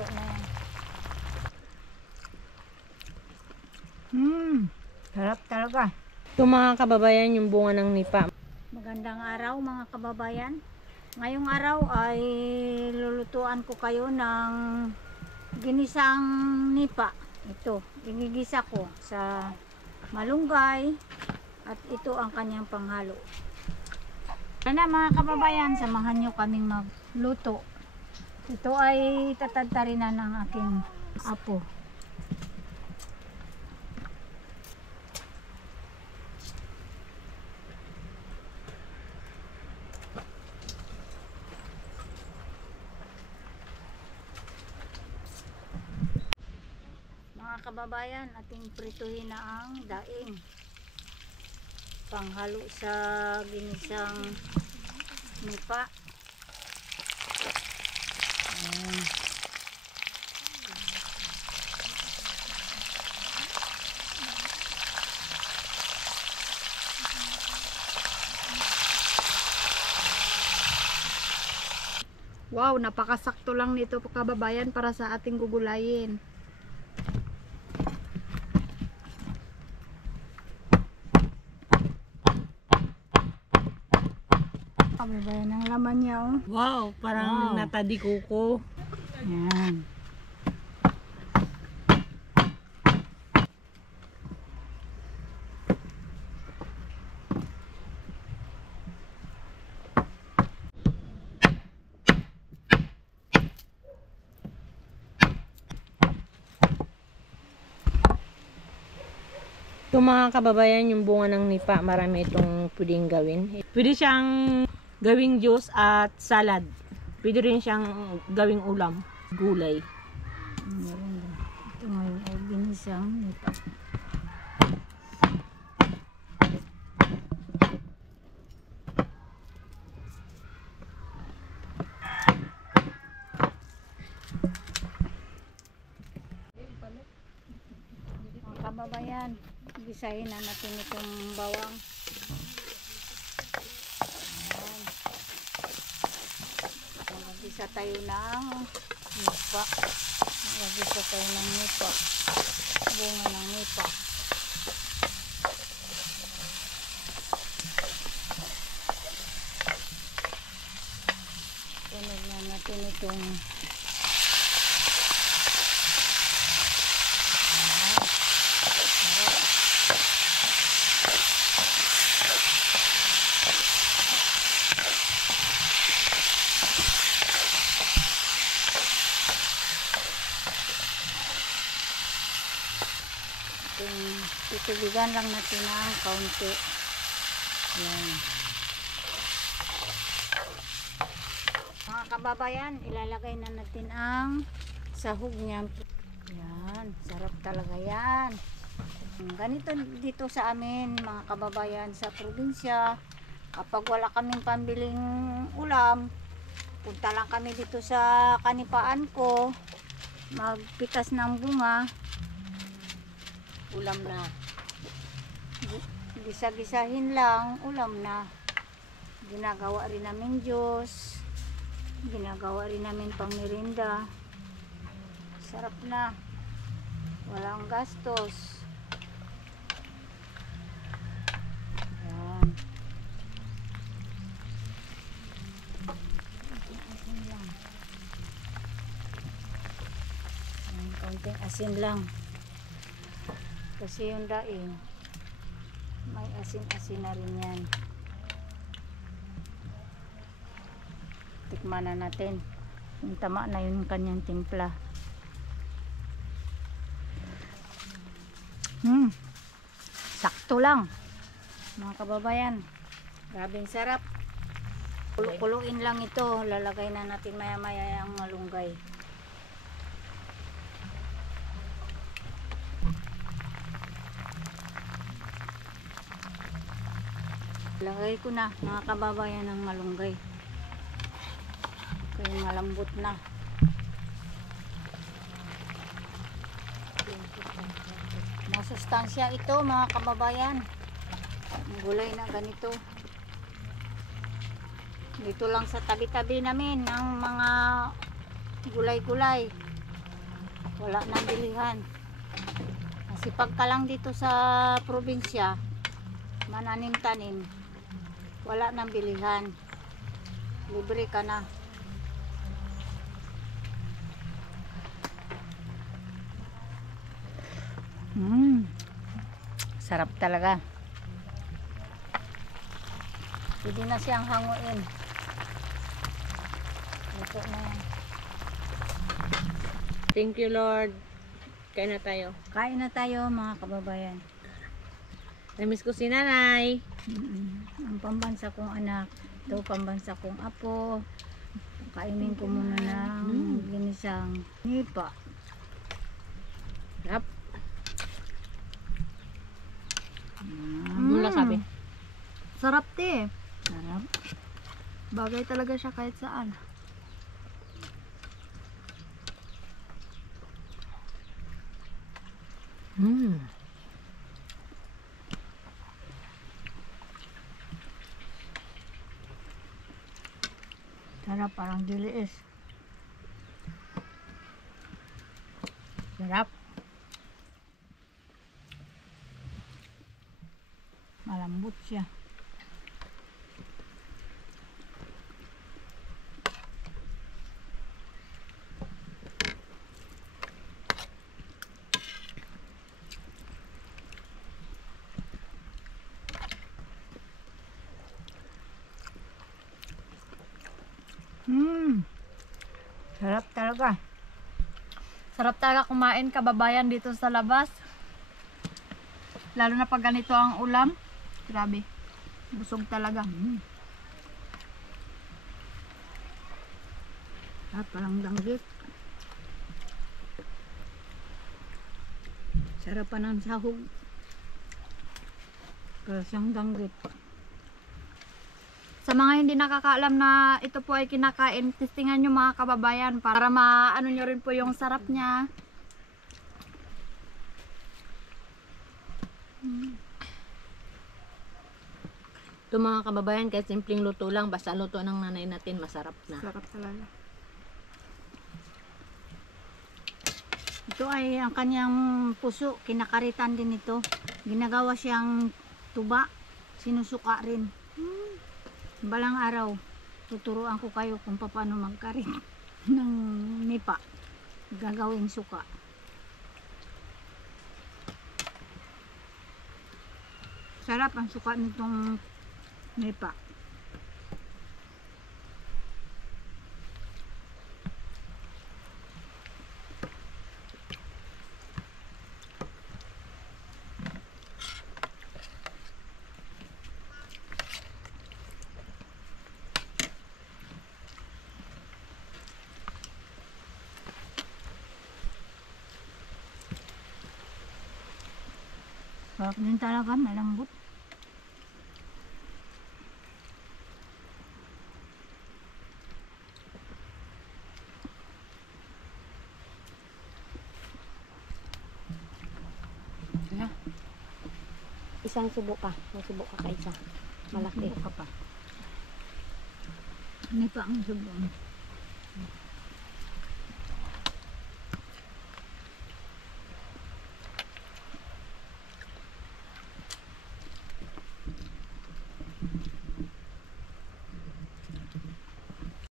luto na yan. Sarap talaga. Ito mga kababayan, yung bunga ng nipa. Magandang araw mga kababayan. Ngayong araw ay lulutuan ko kayo ng ginisang nipa. Ito, igigisa ko sa malunggay at ito ang kanyang panghalo. Sana mga kababayan, samahan nyo kaming magluto. Ito ay tatadtarin na ng aking apo. Mga kababayan, ating prituhin na ang daing. Panghalo sa ginisang nipa. Wow, napakasakto lang nito kababayan para sa ating gugulayin. Kababayan, ang laman niya oh. Wow, parang Wow. natadikuko. Yan. Ito mga kababayan, yung bunga ng nipa, marami itong pwedeng gawin. Pwede siyang gawing juice at salad. Pwede rin siyang gawing ulam, gulay. Ito ngayon ay ginisang nipa. Mga kababayan, gisahin na natin itong bawang. Mag-isa tayo ng nipa. Mag-isa tayo ng nipa. Bunga ng nipa. Tunod na natin itong tutubigan lang natin ng kaunti. Yan. Mga kababayan, ilalagay na natin ang sahog niya. Yan, sarap talaga yan. Ganito dito sa amin mga kababayan sa probinsya. Kapag wala kaming pambiling ulam, punta lang kami dito sa kanipaan ko, magpitas ng bunga, ulam na. Gisa-gisahin lang, ulam na. Ginagawa rin namin juice. Ginagawa rin namin pang merienda. Sarap na. Walang gastos. Yan. Asin lang. Konting asin lang. Kasi yung daing may asin-asin na rin yan. Tikman na natin yung tama na yung kanyang timpla. Sakto lang mga kababayan, grabing sarap. Kuluin lang ito, lalagay na natin maya maya ang malunggay. Lagay ko na mga kababayan ng malunggay. Kaya malambot na. Masustansya ito mga kababayan. Gulay na ganito. Dito lang sa tabi-tabi namin ng mga gulay-gulay. Wala nang bilihan. Masipag ka lang dito sa probinsya, mananim-tanim, wala nang bilihan. Libre ka na. Sarap talaga. Pwede na siyang hanguin. Ito na yan. Thank you, Lord. Kain na tayo. Kain na tayo mga kababayan. Namiss ko si nanay. Ang pambansa kong anak, ito pambansa kong apo. Kainin ko muna ng ginisang nipa. Sarap. Mula sabi. Sarap te. Sarap. Bagay talaga siya kahit saan. Sarap, parang diliis. Sarap. Malambot siya. Sarap talaga. Sarap talaga kumain kababayan dito sa labas. Lalo na pag ganito ang ulam. Grabe. Busog talaga. Sarap, parang danggit. Sarap pa ng sahog. Pero siyang danggit. Sa mga hindi nakakaalam na ito po ay kinakain, testingan nyo mga kababayan para maano nyo rin po yung sarap niya. Ito mga kababayan, kahit simpleng luto lang, basta luto ng nanay natin, masarap na. Sarap talaga. Ito ay ang kanyang puso, kinakaritan din ito. Ginagawa siyang tuba, sinusuka rin. Balang araw, tuturuan ko kayo kung paano magkarit ng nipa. Gagawing suka. Sarap ang suka nitong nipa. Sarap din talaga, malambot. Isang subo ka. May subo ka isa. Malaki. Subo ka pa. Nipa ang subo.